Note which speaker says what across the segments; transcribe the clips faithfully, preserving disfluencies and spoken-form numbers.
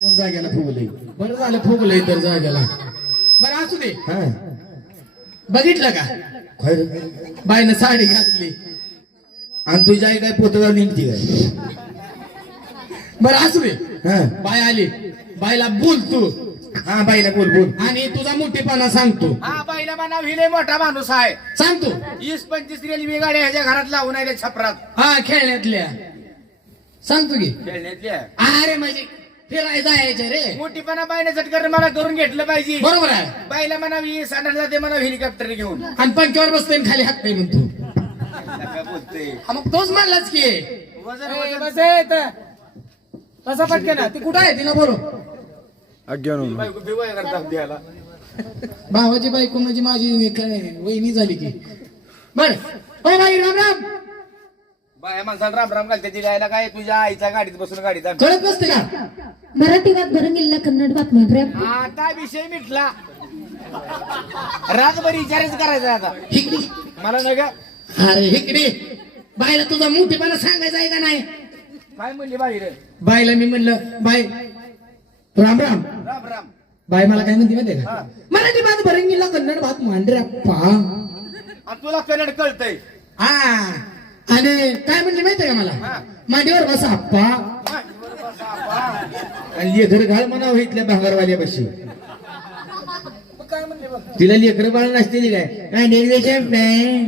Speaker 1: जाग्याला फुगले.
Speaker 2: बरं झालं फुगलंय तर जाग्याला. बरं असू दे.
Speaker 1: हा
Speaker 2: बघितलं का
Speaker 1: खैर
Speaker 2: बाईनं साडी घातली
Speaker 1: आणि तुझी आई काय पोतळा निघती काय?
Speaker 2: बरं असू दे.
Speaker 1: हा
Speaker 2: बाय आली बाईला बोल तू
Speaker 1: हा बाईला बोल बोल.
Speaker 2: आणि तुझा मोठेपणा सांगतो.
Speaker 3: हा बाईला म्हणा हिले मोठा माणूस आहे.
Speaker 2: सांगतो
Speaker 3: वीस पंचवीस रेल्वे गाड्या ह्याच्या घरात लावून आहे छपरात
Speaker 2: हा खेळण्यातल्या सांगतो की.
Speaker 3: खेळण्यातल्या.
Speaker 2: अरे म्हणजे फिरायला जायचे रे.
Speaker 3: मोठीपणा बाईने झटकर मला करून घेतलं पाहिजे.
Speaker 2: बरोबर आहे.
Speaker 3: बाईला म्हणावी सांडायला जाते म्हणा हेलिकॉप्टर घेऊन.
Speaker 2: आणि पंख्यावर बसतोय आणि खाली हात नाही म्हणतो.
Speaker 3: काय बोलते
Speaker 2: हा, मग तोच म्हणलाच की.
Speaker 3: वजन
Speaker 2: ए,
Speaker 3: वजन
Speaker 2: बस ए, इथं. तसा पटकन ती कुठं आहे तिला बोलो.
Speaker 3: बायको बिवाय करतात द्यायला.
Speaker 2: भावाची बायको म्हणजे माझी काय वहिनी झाली की. बर ओ बाई राम राम.
Speaker 3: बाया माणसाला राम राम घालते ती गायला काय तुझ्या आईच्या गाडीत बसून गाडीत आण.
Speaker 2: कळत नसते का.
Speaker 4: मराठी बात बरंगिल्ला कन्नड बात म्हणतोय.
Speaker 3: आता विषय मिटला. रातभर विचारच करायचा आता.
Speaker 2: इकडे
Speaker 3: मला न ग
Speaker 2: अरे इकडे बाईला तुझा मोठेपणा सांगायचा आहे का नाही.
Speaker 3: काय म्हणली बाहेर.
Speaker 2: बाईला मी म्हणलं बाई राम राम.
Speaker 3: राम राम.
Speaker 2: बाई मला काय म्हणते माहितीये
Speaker 3: हा.
Speaker 2: का. मराठी बात बरंगिल्ला कन्नड बात मांडरे अप्पा.
Speaker 3: आणि तुला कन्नड कळतंय.
Speaker 2: हा आणि काय म्हणली माहितीये का मला.
Speaker 3: हा.
Speaker 2: मांडीवर बसा अप्पा.
Speaker 1: आणि लेकर घाल म्हणावं इथल्या भांगारवाल्यापाशी.
Speaker 3: काय म्हणले बघ.
Speaker 1: तिला लेकर बाळ नसते काय काय निर्देशन नाही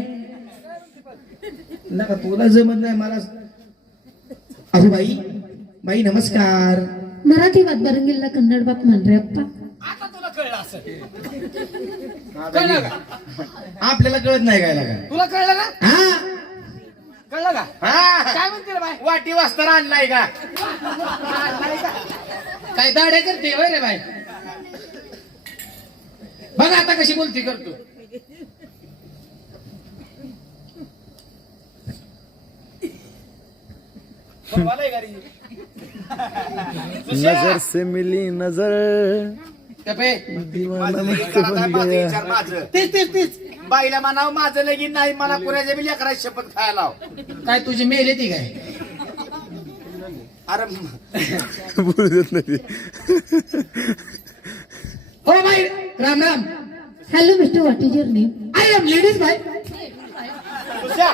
Speaker 1: नका तुला जमत नाही मला. अहो बाई बाई नमस्कार.
Speaker 4: मराठी बात बरंगिल्ला कन्नड बात म्हणतोय अप्पा.
Speaker 2: आता तुला कळलं असं.
Speaker 3: कळलं का.
Speaker 1: आपल्याला कळत नाही काय लागा.
Speaker 3: तुला कळलं ना.
Speaker 2: हा
Speaker 3: कळलं का. हा काय म्हणते रे बाई. वाटी वाजता आणलाय का.
Speaker 2: काय दाड्या करते होय रे बाई. बघा आता कशी बोलती करतो.
Speaker 3: बोलवालंय का रे?
Speaker 5: नजर से मिली नजर
Speaker 2: गप्पे.
Speaker 5: दीवाना
Speaker 3: माझं लगीन
Speaker 5: मस्त
Speaker 3: करा,
Speaker 5: बन
Speaker 3: माझं
Speaker 5: गया.
Speaker 3: विचार माझं.
Speaker 2: तीच तीच तीच
Speaker 3: बाईला म्हणावं माझं लगीन नाही मला कुणाच्या बी लेकराची शपथ खायला लाव.
Speaker 2: काय तुझी मेल येते काय.
Speaker 3: अरे
Speaker 5: बोलू देत नाही.
Speaker 2: हो बाई Ram Ram.
Speaker 4: Hello mister what is your name.
Speaker 2: I am ladies बाई.
Speaker 3: तुझ्या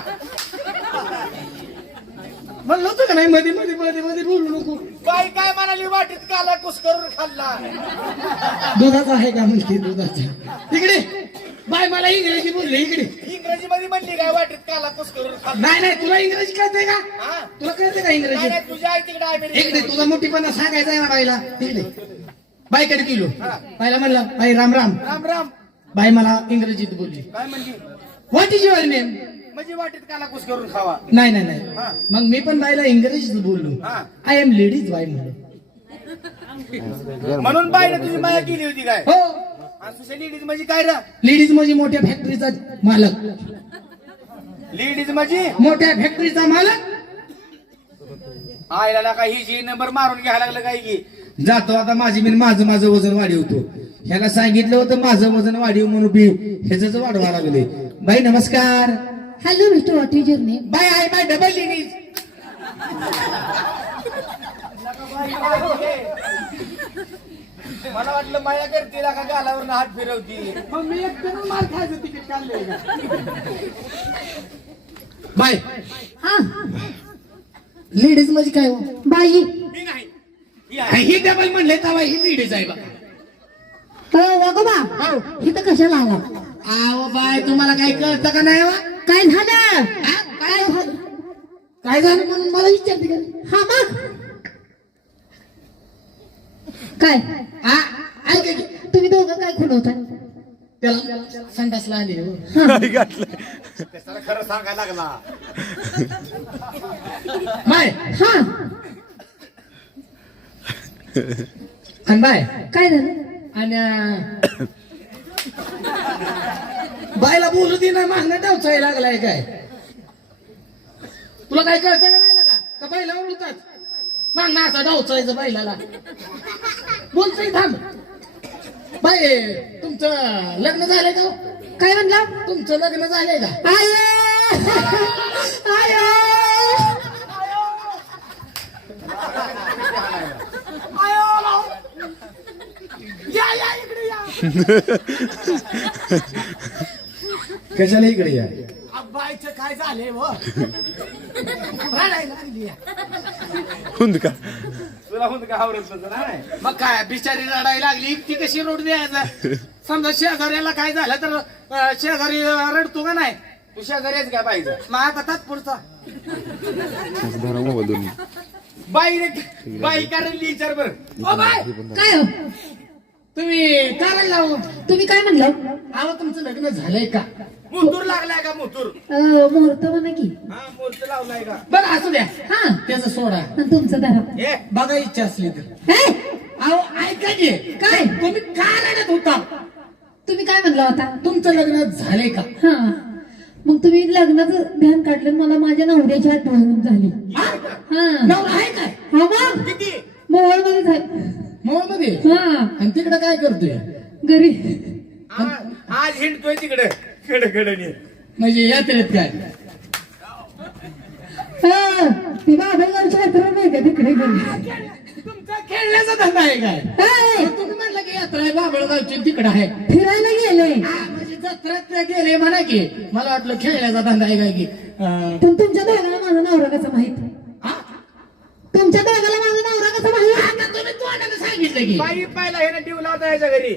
Speaker 2: म्हणलं होतं का नाही मध्ये मध्ये मध्ये मध्ये बोलू नको.
Speaker 3: बाई काय म्हणाली वाटीत काला कुस करून खाल्ला.
Speaker 2: दुधाचा आहे का म्हणते दुधाचा. इकडे बाय मला इंग्रजी बोलले इकडे.
Speaker 3: इंग्रजी मध्ये म्हणली काय वाटीत काला कुस करून खाल्ला.
Speaker 2: नाही नाही तुला इंग्रजी कळते का.
Speaker 3: हा?
Speaker 2: तुला कळते का
Speaker 3: नाही
Speaker 2: इंग्रजी.
Speaker 3: नाही, तुझ्या आई तिकडे
Speaker 2: इकडे
Speaker 3: अमेरिकेत.
Speaker 2: तुझा मोठीपणा सांगायचा आहे ना बाईला. इकडे बाईकडे गेलो. बाईला म्हणलं बाई राम राम.
Speaker 3: राम राम.
Speaker 2: बाई मला इंग्रजीत बोलली.
Speaker 3: काय म्हणली.
Speaker 2: What is your name.
Speaker 3: म्हणजे वाटीत काला कुस करून खावा.
Speaker 2: नाही नाही नाही
Speaker 3: हा.
Speaker 2: मग मी पण बाईला इंग्रजीत बोललो.
Speaker 3: हा.
Speaker 2: आय एम लेडीज बाई म्हणलो.
Speaker 3: म्हणून बाईने तुझी माया केली होती काय.
Speaker 2: हो
Speaker 3: आणि तुझ्या लेडीज म्हणजे काय रे.
Speaker 2: लेडीज म्हणजे मोठ्या फॅक्टरीचा मालक.
Speaker 3: लेडीज म्हणजे
Speaker 2: मोठ्या फॅक्टरीचा मालक.
Speaker 3: आयला का ही जी नंबर मारून घ्यायला लागलं काय की.
Speaker 1: जातो आता माझी मी माझं माझं वजन वाढवतो. ह्याला सांगितलं होतं माझं वजन वाढीव म्हणून बी ह्याच वाढवा लागले. बाई नमस्कार.
Speaker 4: Hello mister what is your name.
Speaker 2: Bye I bye double ladies.
Speaker 3: मला वाटलं माया करते का गालावर हात फिरवती.
Speaker 2: मग मी एक मार खायचं तिकीट काढलंय बाय.
Speaker 4: हा
Speaker 2: लेडीज म्हणजे काय हो.
Speaker 4: बाई.
Speaker 3: मी नाही ही आहे.
Speaker 2: ही डबल म्हणले तेव्हा ही लेडीज आहे बा.
Speaker 4: हो वागोबा इथं कशाला आला.
Speaker 2: आहो बाय तुम्हाला काही कळतं का नाही हो?
Speaker 4: काय झालं.
Speaker 2: हा?
Speaker 4: काय झालं.
Speaker 2: काय झालं म्हणून मला विचारते का.
Speaker 4: हा मग काय
Speaker 2: हा ऐक की.
Speaker 4: तुम्ही दोघं काय खुलवता.
Speaker 2: त्याला संडासला आली हो.
Speaker 5: काय घातलंय.
Speaker 3: त्याला खरं सांगायला लागला.
Speaker 2: बाय
Speaker 4: हा
Speaker 2: आणि बाय
Speaker 4: काय झालं.
Speaker 2: आणि अं, बायला बोलू दे ना मागणं टावचाय लागलाय काय. तुला काय कळतं का नाही का. का बायला बोलतात मागणं असं डावचायचं बायला. बोलतोय थांब. बाय तुमचं लग्न झालंय का.
Speaker 4: काय म्हणला.
Speaker 2: तुमचं लग्न झालंय का.
Speaker 4: आयो आयो
Speaker 3: आयो लाव.
Speaker 2: या या इकडे या
Speaker 1: कशाला इकडे या
Speaker 2: बायचं काय झालंय व रडायला लागली या.
Speaker 5: हुंद का
Speaker 3: तुला म्हणतो का आवडत नसतं नाही
Speaker 2: मग काय बिचारी रडायला लागली ती कशी रोड द्यायचा समजा शेजाऱ्याला काय झालं तर अं, शेजारी रडतो का नाही
Speaker 3: तू शेजारीच काय पाहिजे
Speaker 2: मग आता तात्पुरता
Speaker 5: धरा मोबाईल दोन्ही
Speaker 3: बाई रे- बाई कारण विचार बर
Speaker 2: ओ बाय
Speaker 4: काय हो
Speaker 2: तुम्ही करायला लावू
Speaker 4: तुम्ही काय म्हणलं
Speaker 2: अहो तुमचं लग्न झालंय का
Speaker 3: मुतूर लागलाय का मुतूर
Speaker 4: अं, मुहूर्त म्हणा की
Speaker 3: हा मुहूर्त लावलाय का
Speaker 2: बरं असू द्या
Speaker 4: हा
Speaker 2: त्याचं सोडा
Speaker 4: आणि तुमचं धरा
Speaker 3: ए
Speaker 2: बघा इच्छा असली तर
Speaker 4: हे?
Speaker 2: अहो ऐका की
Speaker 4: काय?
Speaker 2: तुम्ही का रडत होता
Speaker 4: तुम्ही काय म्हणला होता
Speaker 2: तुमचं लग्न झालंय का
Speaker 4: हा मग तुम्ही लग्नाचं ध्यान काढलं मला माझ्या नवऱ्याची आठवण झाली हा
Speaker 2: नवरा आहे काय
Speaker 4: हा मग
Speaker 3: किती
Speaker 4: मोबाईल मध्ये झाली
Speaker 2: मोळ मध्ये
Speaker 4: हा
Speaker 2: आणि तिकडे काय करतोय
Speaker 4: घरी
Speaker 3: आ- आज हिंडतोय तिकडे कडकडणी
Speaker 2: म्हणजे यात्रेत काय
Speaker 4: हा ती बाबागावच्या यात्रा नाही का तिकडे घरी
Speaker 2: तुमचा खेळण्याचा धंदा आहे काय
Speaker 4: हे,
Speaker 2: तुम्ही म्हणलं की यात्रा आहे बाबळगावची तिकडे आहे
Speaker 4: फिरायला गेले
Speaker 2: हा, म्हणजे जत्रेत गेले म्हणा की मला वाटलं खेळण्याचा धंदा आहे काय की अं,
Speaker 4: पण तुमच्या दोघांना माझा नवरा कसा माहित
Speaker 2: हा?
Speaker 4: तुमच्या दोघांना माझा नवरा कसा माहित
Speaker 2: आता तुम्ही तोंडाने सांगितलं की
Speaker 3: बाई पाहिला हे ना टीव्ही लावता याच्या घरी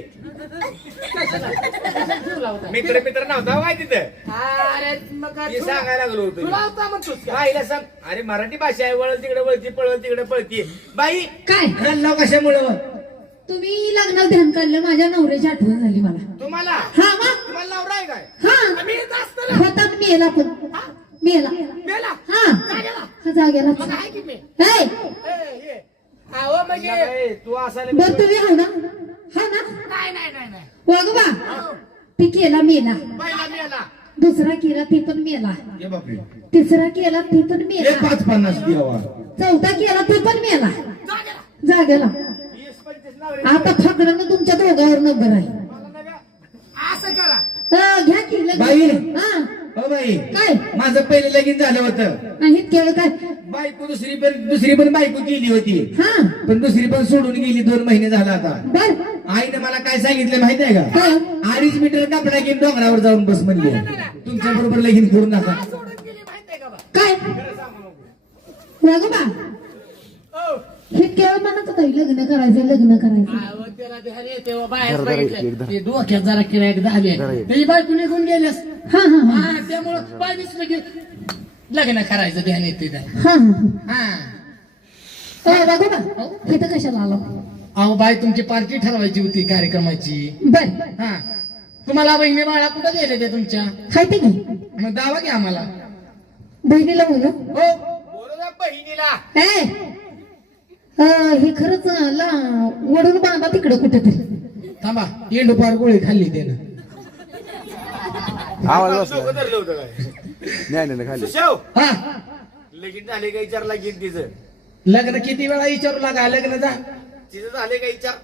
Speaker 3: मित्र मित्र नव्हता काय तिथं
Speaker 2: अरे मग काय
Speaker 3: ती
Speaker 2: तुला-
Speaker 3: सांगायला लागलो होतो
Speaker 2: तुला होता म्हणतोस का?
Speaker 3: बाईला सांग अरे मराठी भाषा आहे वळल तिकडे वळती पळल तिकडे पळती बाई
Speaker 4: काय
Speaker 1: रडलाव कशामुळं
Speaker 4: तुम्ही लग्नात ध्यान काढलं माझ्या नवऱ्याची आठवण झाली मला
Speaker 3: तुम्हाला
Speaker 4: हा मग
Speaker 3: तुम्हाला नवरा आहे काय
Speaker 4: हा
Speaker 2: आम्ही येत असतो ना
Speaker 4: होता मेला पण मेला
Speaker 2: मेला
Speaker 4: हा
Speaker 2: का गेला
Speaker 4: हा जागेला
Speaker 2: मग आहे की मी
Speaker 4: हे,
Speaker 2: ए, ये. अहो म्हणजे
Speaker 3: ए, तू असायला
Speaker 4: बरं तुम्ही हो ना हा ना
Speaker 2: नाही नाही नाही नाही
Speaker 4: वागोबा ती केला मेला
Speaker 2: पहिला मेला
Speaker 4: दुसरा केला ती पण मेला
Speaker 1: ये बापरे
Speaker 4: तिसरा केला ती पण
Speaker 1: हे
Speaker 4: मेला
Speaker 1: पाच पन्नास द्यावा
Speaker 4: चौथा केला ती पण मेला
Speaker 2: जागेला
Speaker 4: जागेला
Speaker 3: वीस पंचवीस नवरे
Speaker 4: आता फकडानं तुमच्या दोघांवर नंबर आहे
Speaker 3: मला नव्या.
Speaker 2: असं करा
Speaker 4: हा, घ्या की लगेच.
Speaker 1: बाई.
Speaker 4: हा
Speaker 1: हो बाई
Speaker 4: काय
Speaker 1: माझं पहिलं लगीन झालं होतं
Speaker 4: नाही केलं काय
Speaker 1: बायको दुसरी पण दुसरी पण बायको केली होती
Speaker 4: हा
Speaker 1: पण दुसरी पण सोडून गेली दोन महिने झाला आता
Speaker 4: बर
Speaker 1: आईने मला काय सांगितलं माहिती आहे का
Speaker 4: काय
Speaker 1: अडीच मीटर कपडा घेऊन डोंगरावर जाऊन बस म्हणली तुमच्या बरोबर लगीन करू नका
Speaker 2: सोडून गेली माहितीये का बा?
Speaker 4: काय वागोबा
Speaker 2: हो.
Speaker 4: हे केवळ म्हणत होता लग्न करायचं लग्न करायचं
Speaker 2: अहो, त्याला ध्यान येते व बाहेर बघितलं. ते डोक्यात जरा किरायक झाले त्याची बायको निघून गेल्यास
Speaker 4: हा हा हा
Speaker 2: हा त्यामुळं बाय दिसलं की लग्न करायचं ध्यान येते त्याला.
Speaker 4: हा हा
Speaker 2: हा
Speaker 4: ए, वागोबा हे तर कशाला आलो
Speaker 2: अहो बाय तुमची पार्टी ठरवायची होती कार्यक्रमाची
Speaker 4: बर
Speaker 2: हा तुम्हाला बहिणी बाळा कुठं गेले ते तुमच्या
Speaker 4: हाय ते घे
Speaker 2: मग दावा घ्या आम्हाला
Speaker 4: बहिणीला बोलू
Speaker 2: हो
Speaker 3: बोलू ना बहिणीला
Speaker 4: ए अं, हे खरंच ला वडून बांधा तिकडं कुठेतरी
Speaker 2: थांबा येंडू पार गोळी खाल्ली त्यानं
Speaker 5: आवाज
Speaker 3: डोकं
Speaker 5: बसला
Speaker 3: धरलं होतं काय
Speaker 5: नाही नाही खाली
Speaker 3: सुशाव
Speaker 2: हा
Speaker 3: लगीन झाले का विचारला गेल तिचं
Speaker 2: लग्न किती वेळा विचारू लागा लग्न जा
Speaker 3: तिचं झाले का विचार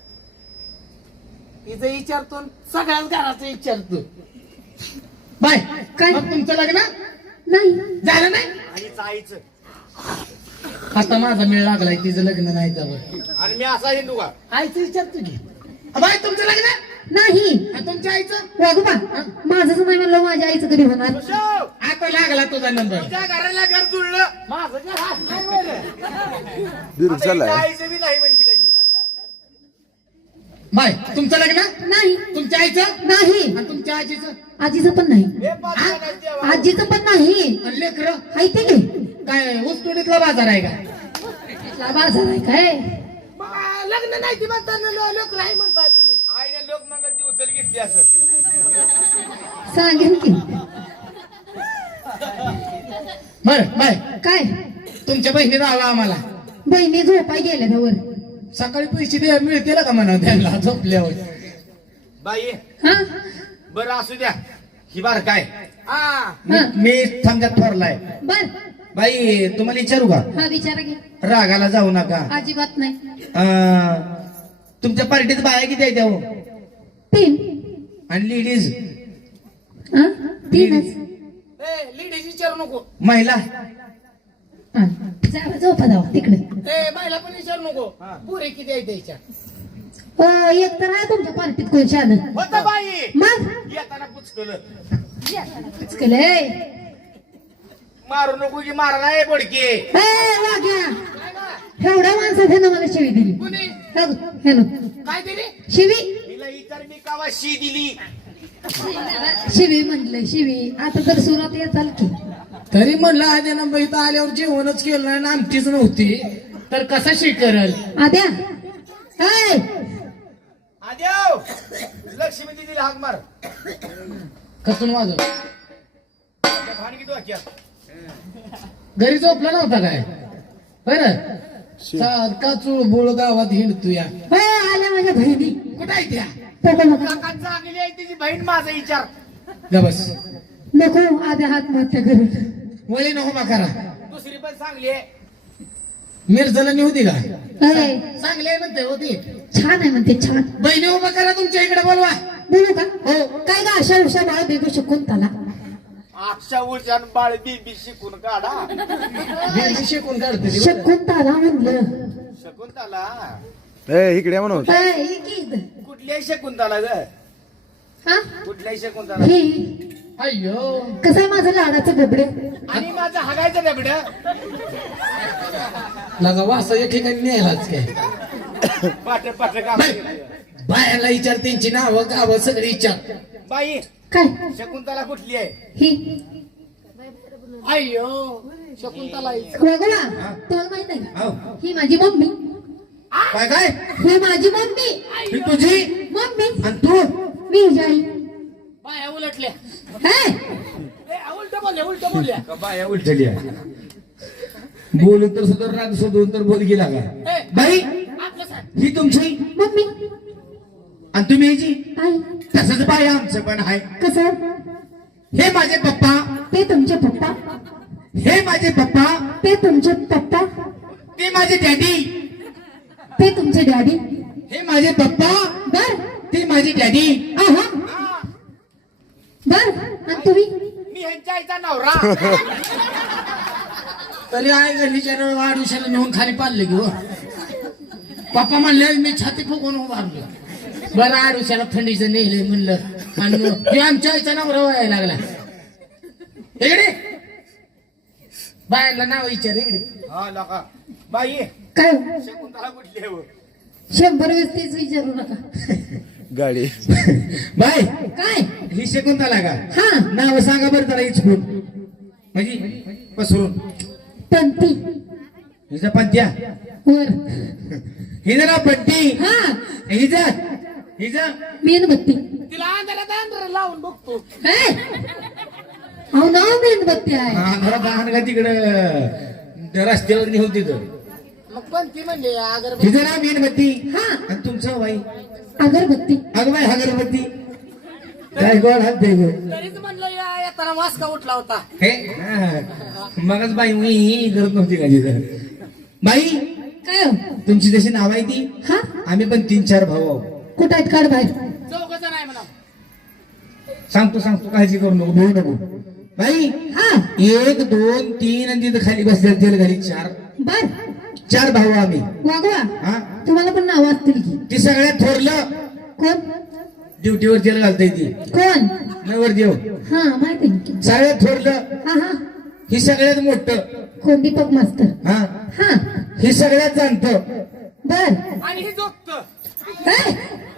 Speaker 2: तिचं विचारतो सगळ्याच घराचं विचारतो बाय
Speaker 4: काय?
Speaker 2: मग तुमचं लग्न
Speaker 4: नाही
Speaker 2: झालं नाही
Speaker 3: आणि आईचं
Speaker 2: आता माझा मेळ लागलाय तिचं लग्न नाही त्यावर
Speaker 3: आणि मी असा हिंदू का
Speaker 2: आईचं विचारतो की बाय तुमचं लग्न
Speaker 4: नाही
Speaker 2: आणि तुमच्या आईचं
Speaker 4: वागोबा माझंच नाही म्हणलं माझ्या आईचं कधी होणार
Speaker 3: सुशाव
Speaker 2: आता लागला तुझा नंबर
Speaker 3: तुझ्या घराला घर जुळलं माझं घर हात नाही बरं.
Speaker 5: दीर्घ
Speaker 3: आता
Speaker 5: चाललाय
Speaker 3: हिच्या आईचं बी नाही म्हणली लगीन.
Speaker 2: बाय तुमचं लग्न
Speaker 4: नाही
Speaker 2: तुमच्या आईचं
Speaker 4: नाही
Speaker 2: आणि तुमच्या आजीचं
Speaker 4: आजीचं पण नाही
Speaker 3: हे पाच जणांची देवा.
Speaker 4: आजीचं पण नाही
Speaker 2: आणि लेकरं
Speaker 4: हाय ते घे
Speaker 2: काय ऊसतोडीतला बाजार आहे का
Speaker 4: इथला बाजार आहे काय
Speaker 2: मग लग्न नाही ती म्हणताना लेकर आहे म्हणताय तुम्ही
Speaker 3: आईने लोक मंगलची उचल घेतली असं
Speaker 4: सांगेन की
Speaker 2: बर बाय
Speaker 4: काय
Speaker 2: तुमच्या बहिणी राहावा आम्हाला
Speaker 4: बहिणी झोपाय गेल्या त्यावर
Speaker 2: सकाळी पैसे द्या मिळतील का म्हणा त्यांना झोपल्यावर
Speaker 3: बाई
Speaker 4: हा
Speaker 3: बरं असू द्या ही बार काय
Speaker 2: हा
Speaker 4: हा
Speaker 1: मी थांबण्यात थोरलाय
Speaker 4: बर
Speaker 1: बाई तुम्हाला विचारू का
Speaker 4: हा विचारा घे
Speaker 1: रागाला जाऊ नका
Speaker 4: अजिबात नाही
Speaker 1: अं, तुमच्या पार्टीत बाया किती आहेत हो
Speaker 4: तीन
Speaker 1: आणि लेडीज
Speaker 4: हा तीनच
Speaker 2: लेडीज विचारू नको
Speaker 1: महिला
Speaker 4: हा, जावा झोपा जावा तिकडे
Speaker 2: ए बायला पण विचारू नको पुरे किती आहे त्याच्या
Speaker 4: हो एक तर आहे तुमच्या पार्टीत कोण शान
Speaker 3: होत बाई
Speaker 4: मग
Speaker 3: येताना पुचकलं
Speaker 4: केलंय
Speaker 3: मारू नको की मारा नाही बोडके
Speaker 4: वाघ्या एवढ्या माणसात ह्यानं मला शिवी दिली
Speaker 2: कुणी
Speaker 4: ह्यानं
Speaker 2: काय दिली
Speaker 4: शिवी
Speaker 3: तिला इतर मी कावा शी दिली
Speaker 4: शिवी म्हणलं शिवी आता तर सुरात येताल की
Speaker 2: तरी म्हणलं आधी ना इथं आल्यावर जेवणच केलं नाही आणि आमटीच नव्हती तर कसा शिकरल
Speaker 4: आद्या हाय
Speaker 3: आद्याव लक्ष्मी दिदीला हाक मार
Speaker 2: कसून वाजव
Speaker 3: भानगी डोक्यात
Speaker 2: घरी झोपला नव्हता काय बरं सारखा चुळबुळ गावात हिंडतो या
Speaker 4: होय आल्या माझ्या बहिणी
Speaker 2: कुठं आहे त्या
Speaker 4: बघा बघा
Speaker 3: काका चांगली आहे तिची बहीण माझा विचार
Speaker 2: ग बस
Speaker 4: नको आद्या आत्महत्या करून
Speaker 2: वळी नको बा करा
Speaker 3: दुसरी पण चांगली आहे
Speaker 2: मिरजला होती का
Speaker 4: होय
Speaker 2: चांगली आहे म्हणते होती
Speaker 4: छान आहे म्हणते छान
Speaker 2: बहिणी उभा करा तुमच्या इकडे बोलवा
Speaker 4: बोलू का हो काय का अशा विषया बाळ बेबी शिकून त्याला
Speaker 3: आजच्या उलच्यान बाळ बीबी शिकून काढा
Speaker 2: बहिणी शिकून काढते ती बरं.
Speaker 4: शिकून त्याला म्हणलं
Speaker 3: शकुंतला
Speaker 5: ए इकडे या म्हणून
Speaker 4: होय, ही की इथं.
Speaker 3: कुठल्याही शकुंतला ग
Speaker 4: हा
Speaker 3: कुठल्याही शकुंतला
Speaker 4: ही
Speaker 2: अय्यो
Speaker 4: कसं आहे माझं लाडाचं गबडे
Speaker 3: आणि माझं हगायचं दबड
Speaker 2: लगा वासा या ठिकाणी न्यायलाच काय
Speaker 3: पाठ पाठ काम
Speaker 2: बायाला विचार त्यांची नावं गावं सगळी विचार
Speaker 3: बाई
Speaker 4: काय
Speaker 3: शकुंतला कुठली आहे
Speaker 4: ही
Speaker 2: अय्यो शकुंतला
Speaker 4: वगळा तुला माहित आहे का?
Speaker 1: हो.
Speaker 4: ही माझी मम्मी
Speaker 1: काय काय
Speaker 4: ही माझी मम्मी
Speaker 1: ही तुझी
Speaker 4: मम्मी
Speaker 1: आणि तू
Speaker 4: मी जाई
Speaker 2: बाया उलटल्या
Speaker 4: हे
Speaker 2: उलट बोलल्या उलट बोलल्या
Speaker 1: का बाया उलटली आहे. बोलून तर सुद्धा राग शोधून तर बोल गेला का बाई
Speaker 2: आपलं सांग
Speaker 1: ही तुमची
Speaker 4: मम्मी
Speaker 1: आणि तुम्ही ह्याची
Speaker 4: आई
Speaker 1: तसंच बाई आमचं पण आहे
Speaker 4: कसं
Speaker 1: हे माझे पप्पा
Speaker 4: ते तुमचे पप्पा
Speaker 1: हे माझे पप्पा
Speaker 4: ते तुमचे पप्पा
Speaker 1: ते माझे डॅडी
Speaker 4: ते तुमचे डॅडी
Speaker 1: हे माझे पप्पा
Speaker 4: बर
Speaker 1: ते माझी डॅडी
Speaker 4: आहा बर आणि तुम्ही
Speaker 3: मी ह्यांच्या आईचा नवरा
Speaker 2: तरी आहे गल्लीच्या वाढदिवसाला नेऊन खाली पाडले की हो पप्पा म्हणले मी छाती फुकून उभारलो बरं आडुशाला थंडीचं नेलं म्हणलं आणि मग हे आमच्या आईचा नवरा व्हायला लागला इकडे बाहेरला नाव विचार इकडे
Speaker 3: हा लका बाई
Speaker 4: काय
Speaker 3: शकुंतला कुठली आहे हो?
Speaker 4: शंभर वीस तीस विचारू नका
Speaker 5: गाडी
Speaker 1: बाय
Speaker 4: काय
Speaker 1: ही शकुंतला का
Speaker 4: हा
Speaker 1: नाव सांगा बरं त्याला इचकून म्हणजे पसरून
Speaker 4: पंती
Speaker 1: हिचा पंत्या
Speaker 4: वर
Speaker 1: हिचं नाव पंटी
Speaker 4: हा
Speaker 1: हिचं हिचं
Speaker 4: मेणबत्ती
Speaker 2: तिला अंधारात अंधार लावून बघतो
Speaker 4: हे अहो नाव मेणबत्ती आहे
Speaker 1: आंध्रा दहान का तिकडं रस्त्यावर नेऊन तिथं
Speaker 2: मग पण ती म्हणले अगर
Speaker 1: हिचं नाव मेणबत्ती
Speaker 4: हा
Speaker 1: आणि तुमचं बाई
Speaker 4: अगरबत्ती
Speaker 1: अगं बाई अगरबत्ती काय गोड हात दे गं.
Speaker 2: तरीच म्हणलं या येताना वासका उठला होता
Speaker 1: हे हा. मगच बाई मी ही करत नव्हती का तिथं बाई
Speaker 4: काय हो?
Speaker 1: तुमची जशी नाव आहे ती
Speaker 4: हा
Speaker 1: आम्ही पण तीन चार भाऊ आहोत
Speaker 4: कुठं आहेत काढ बाहेर
Speaker 2: चौघच नाही म्हणा
Speaker 1: सांगतो सांगतो काळजी करू नको भेऊ नको बाई
Speaker 4: हा
Speaker 1: एक दोन तीन आणि तिथं खाली बसले तेल घाली चार
Speaker 4: बर
Speaker 1: चार भाऊ आम्ही
Speaker 4: वागवा
Speaker 1: हा
Speaker 4: तुम्हाला पण नाव असतील की
Speaker 1: ती सगळ्यात थोरलं
Speaker 4: कोण
Speaker 1: ड्युटीवर तेल घालता ती
Speaker 4: कोण
Speaker 1: नवर देव
Speaker 4: हा माहिती आहे की.
Speaker 1: सगळ्यात थोरलं
Speaker 4: हा हा
Speaker 1: ही सगळ्यात मोठं
Speaker 4: कोण दीपक मास्तर
Speaker 1: हा
Speaker 4: हा
Speaker 1: ही सगळ्यात जाणतं
Speaker 4: बर
Speaker 2: आणि हे जोगत
Speaker 4: काय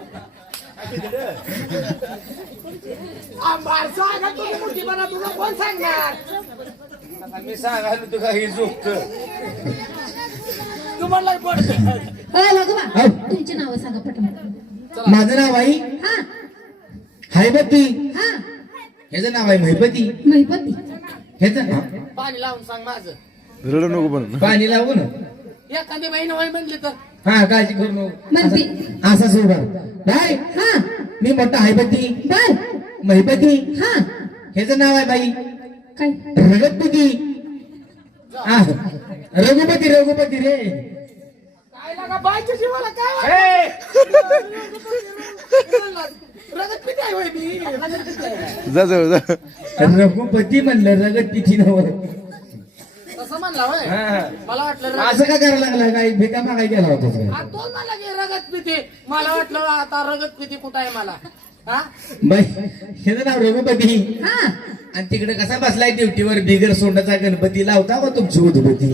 Speaker 2: सांगा तुम्ही मोठी बना तुला कोण सांगणार
Speaker 3: मी सांगायला तुका हे झोपत
Speaker 2: तुम्हाला पडत
Speaker 4: अ वागवा
Speaker 1: हो.
Speaker 4: तुमची नावं सांगा पटकन
Speaker 1: माझं नाव आई
Speaker 4: हा
Speaker 1: हैबती
Speaker 4: हा
Speaker 1: ह्याचं नाव आहे महिपती
Speaker 4: महिपती
Speaker 1: ह्याचं हा.
Speaker 2: पाणी लावून सांग माझं
Speaker 5: रडू नको पण
Speaker 1: पाणी लावून
Speaker 2: एखादी बहीण होय म्हणली तर
Speaker 1: हा काळजी करू नको
Speaker 4: म्हणते
Speaker 1: असा- असा सोडा बाय
Speaker 4: हा
Speaker 1: मी मोठा हैबती
Speaker 4: बर
Speaker 1: महिपती
Speaker 4: हा
Speaker 1: ह्याचं नाव आहे बाई
Speaker 4: काय
Speaker 1: रघुपती हा, रघुपती रघुपती रे
Speaker 2: काय लागा बायच्या जीवाला काय
Speaker 3: हे!
Speaker 2: रगत पिती आहे होय मी रगत पिती आहे
Speaker 5: जा जाऊ जा
Speaker 1: रघुपती म्हणलं रगत पिठी नवर
Speaker 2: तसं म्हणला होय
Speaker 3: हा, हा.
Speaker 2: मला वाटलं रगत-
Speaker 1: असं का करायला लागला काय भिका मागाय गेला होता काय
Speaker 2: आ, तो मला की रगत पिते मला वाटलं आता रगत पिते कुठं आहे मला हा
Speaker 1: बाई हे नाव रघुपती
Speaker 4: हा
Speaker 1: आणि तिकडे कसा बसलाय ड्युटीवर बिगर सोंडाचा गणपती लावता का तुमची उद्भूती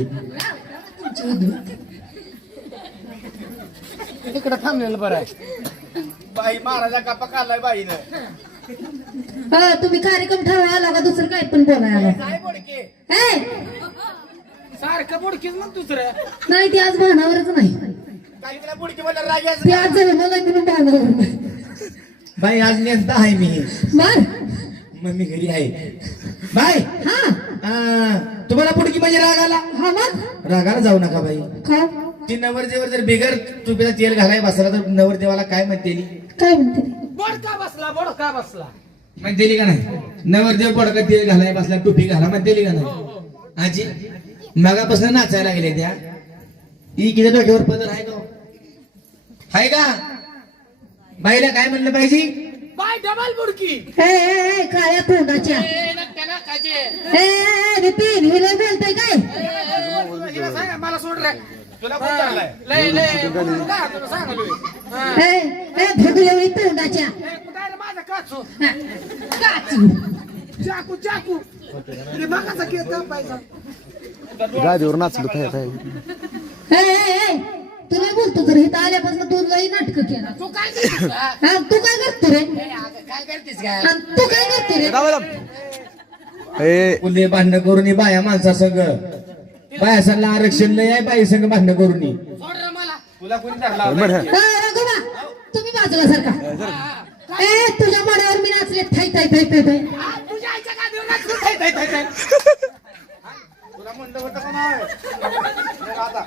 Speaker 2: तिकडे थांबलेलं बरं आहे
Speaker 3: बाई महाराजा कापा काढलाय बाईनं
Speaker 4: हा, तुम्ही कार्यक्रम ठरवा आला का दुसरं काय पण बोलायला
Speaker 3: काय बोडके
Speaker 4: ए,
Speaker 2: सारखं बुडकीच मग दुसरं
Speaker 4: नाही ती आज भानावरच नाही
Speaker 3: काही तिला बुडकी म्हणलं राजाच
Speaker 4: ती आज झालं मला म्हणून भानावर नाही.
Speaker 1: बाई आज नेसता आहे मी
Speaker 4: बर
Speaker 1: मग मी घरी आहे बाय
Speaker 4: हा
Speaker 1: आ, तुम्हाला पुढकी म्हणजे राग आला
Speaker 4: हा मग
Speaker 1: रागाला जाऊ नका बाई
Speaker 4: का
Speaker 1: ती नवरदेवर जर बिगर तुपीला तेल घालाय बसला तर नवरदेवाला काय म्हणते
Speaker 4: काय म्हणते
Speaker 2: बोडका बसला बोडका बसला
Speaker 1: म्हणतेली का नाही नवरदेव पडका तेल घालाय बसला टोपी घाला म्हणतेली का नाही आजी मगापासून नाचायला गेले त्या ई किती डोक्यावर पदर आहे का आहे का बाईला काय म्हणलं पाहिजे
Speaker 2: बाय डबल बुडकी
Speaker 4: ए, ए, ए, काळ्या तोंडाच्या
Speaker 2: ए, नक्का नक्काचे.
Speaker 4: ए, ए, नितीन हिला बोलतोय काय
Speaker 2: ए, ए, हिला सांगा, मला सोड रे
Speaker 3: तुला कोण चाललाय
Speaker 2: लय लय का तुला सांगालोय हा.
Speaker 4: ए, ए, भगलेवी तोंडाच्या
Speaker 2: ए, कुठं आहे रे माझा काचू
Speaker 4: हा, काचू.
Speaker 2: चाकू चाकू ते मागाचा केस कापायचा.
Speaker 5: गादीवर नाचलो थाय थाय
Speaker 4: ए, ए, ए, तू नाही बोलतो तर इथं आल्यापासून तू लई नाटक केला
Speaker 2: तू काय करतेस का?
Speaker 4: हा, तू काय करतो रे
Speaker 2: ए, अगं, काय करतेस काय
Speaker 4: हा, तू काय करतो रे
Speaker 5: ए
Speaker 1: कुले भांडणं करून ही बाया माणसा संघ बाया संघ आरक्षण नाही आहे बाई संघ भांडणं करून ही.
Speaker 2: सोड रे मला
Speaker 3: तुला कोणी धरला
Speaker 5: बरं.
Speaker 4: हा, रघुबा तुम्ही बाजूला सारखा ए तुझ्या मनावर मी नाचले थाय थाय थाय थाय थाय
Speaker 2: आ, तुझ्या आईच्या गादीवर नाचलो. थाय, थाय, थाय, थाय.
Speaker 3: तुला म्हणलं होतं का नाही आता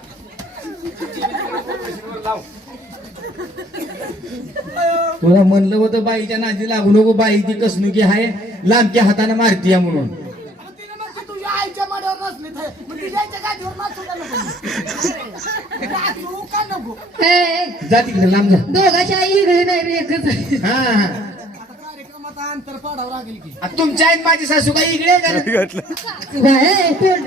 Speaker 3: लाव
Speaker 1: तुला म्हणलं होतं बाईच्या नादी लागू नको बाईची कसणुकी आहे लांबच्या हाताने मारती या म्हणून
Speaker 2: अहो, तिने म्हणते तुझ्या आईच्या माड्यावर नाचली थाय. मग तुझ्या आईच्या गादीवर नाचू का नको? नाचू का नको?
Speaker 4: ए, ए,
Speaker 1: जा तिकडे लांब जा
Speaker 4: दोघांची आई वेगळी नाही रे एकच आहे
Speaker 1: हा हा
Speaker 2: आता कार्यक्रमाचा अंतर पाडावं लागेल की
Speaker 1: आ, तुमच्या आहेत माझी सासू काही इकडे आहे का?
Speaker 4: ए, तोंड.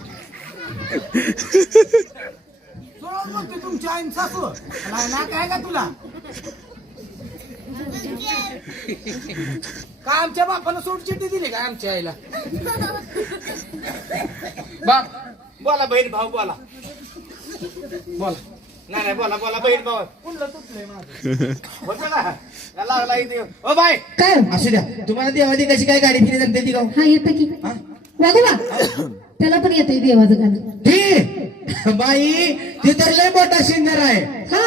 Speaker 2: सोड मग ते तुमच्या आईन सासू नाही ना काय का तुला का आमच्या बापाला सोड चिठ्ठी दिली का आमच्या आईला बाप
Speaker 3: बोला बहीण भाऊ बोला
Speaker 2: बोला
Speaker 3: नाही नाही बोला बोला बहीण भाऊ
Speaker 2: कुठलं तुटलंय माझं
Speaker 3: होतं का या लागला इथे ओ बाय
Speaker 4: काय
Speaker 1: असू द्या तुम्हाला देवादी कशी काय गाडी फिरी जमते ती गाव
Speaker 4: हा येतं की
Speaker 1: हा?
Speaker 4: वागोबा त्याला पण येतंय देवाचं गाणं
Speaker 1: ती बाई ती तर लय मोठा सिंगर आहे
Speaker 4: हा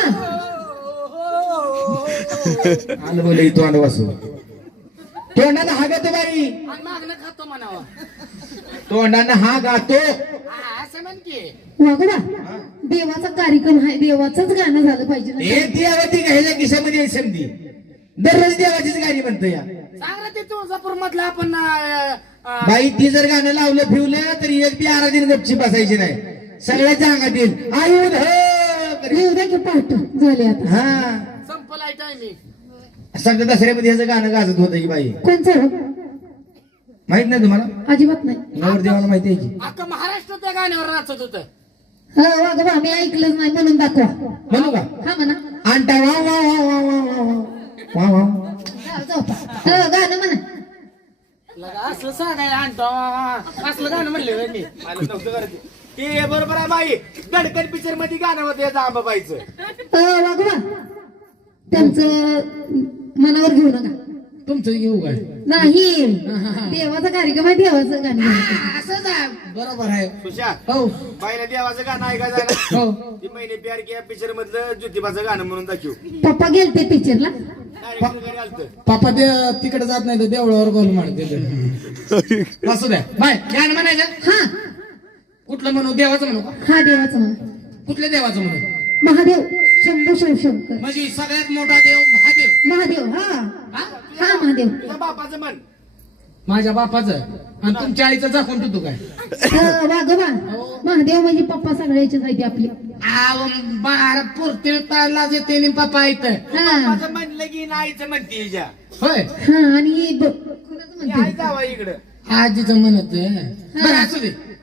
Speaker 1: आलं बोले तोंड वासू तोंडानं हा गातो बाई
Speaker 2: आणि मागणं खातो म्हणावा
Speaker 1: तोंडानं हा गातो
Speaker 2: हा, असं म्हण की
Speaker 4: वागोबा देवाचा कार्यक्रम आहे देवाचंच गाणं झालं पाहिजे ना.
Speaker 1: हे देवाती घ्यायला खिशामध्ये समधी दररोज देवाचीच गाणी म्हणतो या
Speaker 2: सांग रे ते तुळजापूर मधलं आपण अं, अं,
Speaker 1: बाई ती जर गाणं लावलं फिवलं तर एक बी आरा दिन गपची बसायची नाही सगळ्याच्या अंगात येईल आयुध
Speaker 4: येऊ द्या की पाहतो झाले आता
Speaker 1: हा
Speaker 2: संपलाय टायमिंग
Speaker 1: सगळं दसऱ्यामध्ये ह्याचं गाणं गाजत होतं की बाई
Speaker 4: कोणचं हो?
Speaker 1: माहित नाही तुम्हाला
Speaker 4: अजिबात नाही
Speaker 1: नवरदेवाला माहिती आहे की
Speaker 2: अख्खं महाराष्ट्र त्या गाण्यावर नाचत होतं
Speaker 4: हा वागोबा मी ऐकलंच नाही म्हणून दाखवा
Speaker 1: म्हणू का
Speaker 4: हा म्हणा
Speaker 1: आणता वा वा वा वा वा वा वा वा वा
Speaker 4: जाऊ, जाऊ. हो, गाणं म्हणा
Speaker 2: लगा असलं सांगायला आणतो असलं गाणं म्हणले होय मी
Speaker 3: मला नव्हतं करत ते बरोबर आहे बाई गडकन पिक्चर मध्ये गाणं होतं याचं आंबाबाईचं
Speaker 4: अ, वागोबा त्यांचं मनावर घेऊ नका
Speaker 2: तुमचं घेऊ काय
Speaker 4: नाही देवाचा कार्यक्रम आहे देवाचं गाणं म्हणायचं.
Speaker 2: असंच आहे बरोबर आहे
Speaker 3: सुशा
Speaker 2: हो
Speaker 3: बाईला देवाचं गाणं ऐकायचं आहे ना
Speaker 2: हो
Speaker 3: ती महिने प्यार किया पिक्चर मधलं ज्योतिबाचं गाणं म्हणून दाखव
Speaker 4: पप्पा गेलते पिक्चरला
Speaker 3: डायरेक्ट घरी आलतं
Speaker 2: पापा ते तिकडे जात नाही तर देवळावर गोल मारते असू द्या बाय गाणं म्हणायचं
Speaker 4: हा
Speaker 2: कुठलं म्हणू देवाचं म्हणू का
Speaker 4: हा देवाचं म्हणा
Speaker 2: कुठल्या देवाचं म्हणू
Speaker 4: महादेव शंभू शिवशंकर
Speaker 2: म्हणजे सगळ्यात मोठा देव महादेव
Speaker 4: महादेव हा
Speaker 2: हा?
Speaker 4: हा महादेव
Speaker 3: तुझ्या बापाचं मन
Speaker 2: माझ्या बापाचं आणि तुमच्या आईचं दाखवून तू काय
Speaker 4: अ, वाघोबा महादेव म्हणजे पप्पा सगळ्याचे जायचे आपले
Speaker 2: आव बारा पुरतील ताला येते आणि पप्पा येतं
Speaker 4: हा
Speaker 3: माझं म्हणलं की नाहीचं म्हणते हिच्या
Speaker 2: होय
Speaker 4: हा आणि ब- कोणाचं
Speaker 3: ती
Speaker 4: म्हणते
Speaker 3: आई जावा इकडं
Speaker 2: आजीचं म्हणत बरं असू दे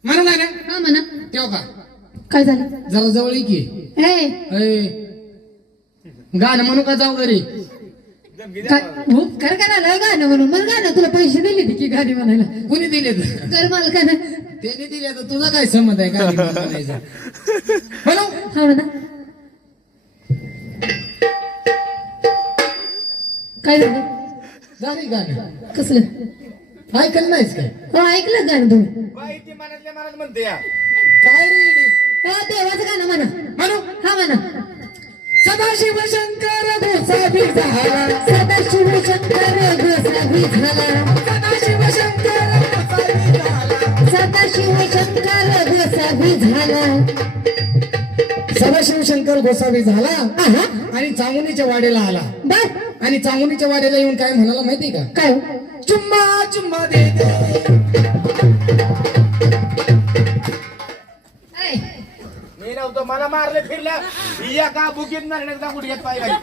Speaker 2: म्हणा ना रे
Speaker 4: हा म्हणा.
Speaker 2: तेव्हा का
Speaker 4: काय झालं?
Speaker 2: जरा जवळ ये की
Speaker 4: ए
Speaker 2: ए, गाणं म्हणू का जाऊ घरी
Speaker 4: काय हो कर करा गाणं म्हणून मला गाणं तुला पैसे दिले की गाणी म्हणायला
Speaker 2: कुणी दिले
Speaker 4: कर मालकानं.
Speaker 2: त्याने दिले तर तुझा काय संमत आहे गाणी म्हणायचा म्हणू
Speaker 4: हा म्हणा. काय झालं?
Speaker 2: झाली गाणं
Speaker 4: कसलं?
Speaker 2: ऐकलं नाहीस काय
Speaker 4: हो ऐकलं गाणं तुम्ही?
Speaker 3: बाई ती मनातल्या मनात म्हणते या
Speaker 2: काय रे इडी?
Speaker 4: हो देवाचं गाणं म्हणा.
Speaker 2: म्हणू
Speaker 4: हा म्हणा.
Speaker 2: सदाशिव शंकर गोसावी झाला
Speaker 4: सदाशिव शंकर गोसावी झाला.
Speaker 2: सदाशिव शंकर गोसावी झाला
Speaker 4: सदाशिव शंकर गोसावी झाला.
Speaker 2: सदाशिव शंकर गोसावी झाला
Speaker 4: आहा.
Speaker 2: आणि चांगुनीच्या वाडेला आला
Speaker 4: बर
Speaker 2: आणि चांगुनीच्या वाडेला येऊन काय म्हणाला माहिती का
Speaker 4: काय हो?
Speaker 2: चुम्मा चुम्मा दे दे
Speaker 4: ऐ,
Speaker 3: मी नव्हतो मला मारले फिरल्या या का बुकीत मारण्यात का गुडघ्यात पाय घाली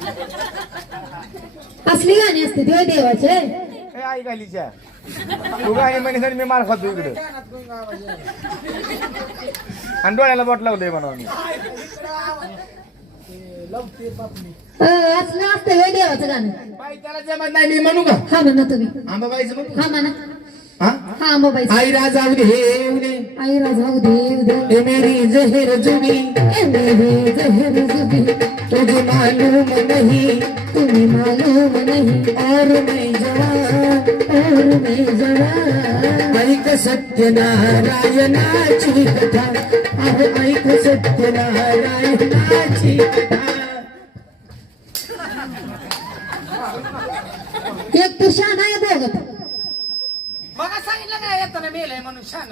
Speaker 4: असली गाणी असते देव देवाचे.
Speaker 3: हे आई घालीच्या तू गाणी म्हणे मी मार खातो इकडे आणि डोळ्याला बोट लावलंय म्हणा मी
Speaker 4: अ, असलं असतं देव देवाचं गाणं.
Speaker 2: बाई त्याला जमत नाही मी म्हणू का
Speaker 4: हा म्हणा तुम्ही.
Speaker 2: आंबाबाईचं म्हणू
Speaker 4: हा म्हणा.
Speaker 2: हा
Speaker 4: हा अंबाबाई.
Speaker 2: आई राजा उदे
Speaker 4: आई राजा देव देव
Speaker 2: ए मेरी जहर जुबी
Speaker 4: ए मेरे जहर जुबी
Speaker 2: तुझे मालूम नहीं
Speaker 4: तुम्हें मालूम नहीं
Speaker 2: और मैं जवान
Speaker 4: और मैं जवान.
Speaker 2: ऐक सत्यनारायणाची कथा अहो ऐक सत्यनारायणाची कथा
Speaker 4: एक तू शहाणा आहे बघत.
Speaker 2: मला सांगितलं काय येताना मेलय म्हणून छान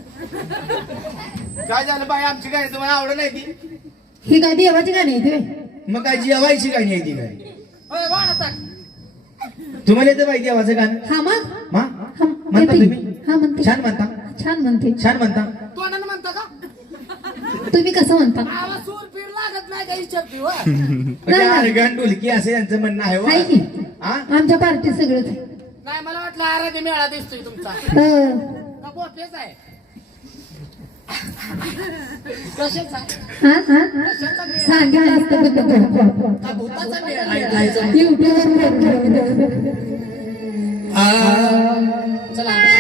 Speaker 3: काय झालं बाई आमची गाणी तुम्हाला आवडत नाही ती
Speaker 4: ही काय देवाची गाणी आहे तुम्ही?
Speaker 1: मग काय जेवायची गाणी आहे ती काय
Speaker 2: होय वाढत
Speaker 1: तुम्हाला येतं बाई देवाचं गाणं?
Speaker 4: हा मग
Speaker 1: मा
Speaker 4: हा,
Speaker 1: म्हणता
Speaker 4: येते.
Speaker 1: तुम्ही
Speaker 4: हा म्हणते.
Speaker 1: छान म्हणता
Speaker 4: छान म्हणते.
Speaker 1: छान म्हणता
Speaker 2: तोंडानं म्हणता का
Speaker 4: तुम्ही कसं म्हणता?
Speaker 2: आवाज सूर पीर लागत नाही का विचारते हो
Speaker 1: म्हणजे अर्गण ढोलकी असं यांचं म्हणणं आहे
Speaker 4: आहे
Speaker 1: वा.
Speaker 4: की
Speaker 1: हा?
Speaker 4: आमच्या पार्टीत सगळंच आहे.
Speaker 2: नाही मला वाटलं आराधी मेळा दिसतोय तुमचा
Speaker 4: अ,
Speaker 2: का बोटेच आहे कशाचा
Speaker 4: हा हा सांगितलं असतं पण नको.
Speaker 2: का भूताचा मेळा आहे
Speaker 4: युट्यूबवर
Speaker 2: चला